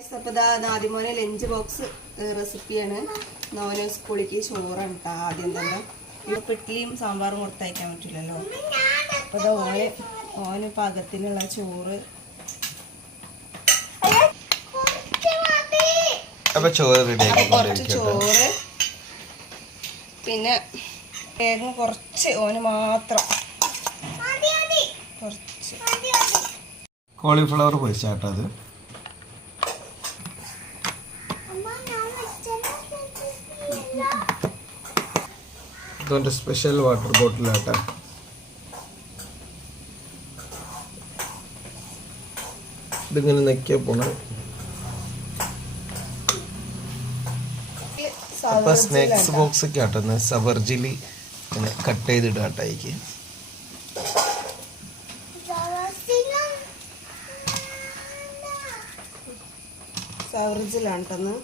അപ്പോൾ ആദ്യമോനെ lunch box റെസിപ്പിയാണ്. നോന് സ്കൂളിലേക്ക് ചോറാണ് കേട്ടോ. ആദ്യം തന്നെ ഇപ്പോൾ ഇഡ്ഡലിയും സാമ്പാറും കൊടുത്തയക്കാൻ പറ്റില്ലല്ലോ. അപ്പോൾ ഓന് പാകത്തിനുള്ള ചോറ്. കുറച്ച് ചോറ്, പിന്നെ വേഗം കുറച്ച് ഓന് മാത്രം കുറച്ച് കോളിഫ്ലവർ പൊരിച്ചാട്ടത്. ഇതുകൊണ്ട് സ്പെഷ്യൽ വാട്ടർ ബോട്ടിലാട്ടാ. ഇതിങ്ങനെ നെക്കിയ പോണ. അപ്പൊ സ്നാക്സ് ബോക്സ് ഒക്കെ ആട്ടെന്ന് സബർജിലി ഇങ്ങനെ കട്ട് ചെയ്തിടാട്ടായിക്ക്. സവർജിലാണ് കേട്ടെന്ന്.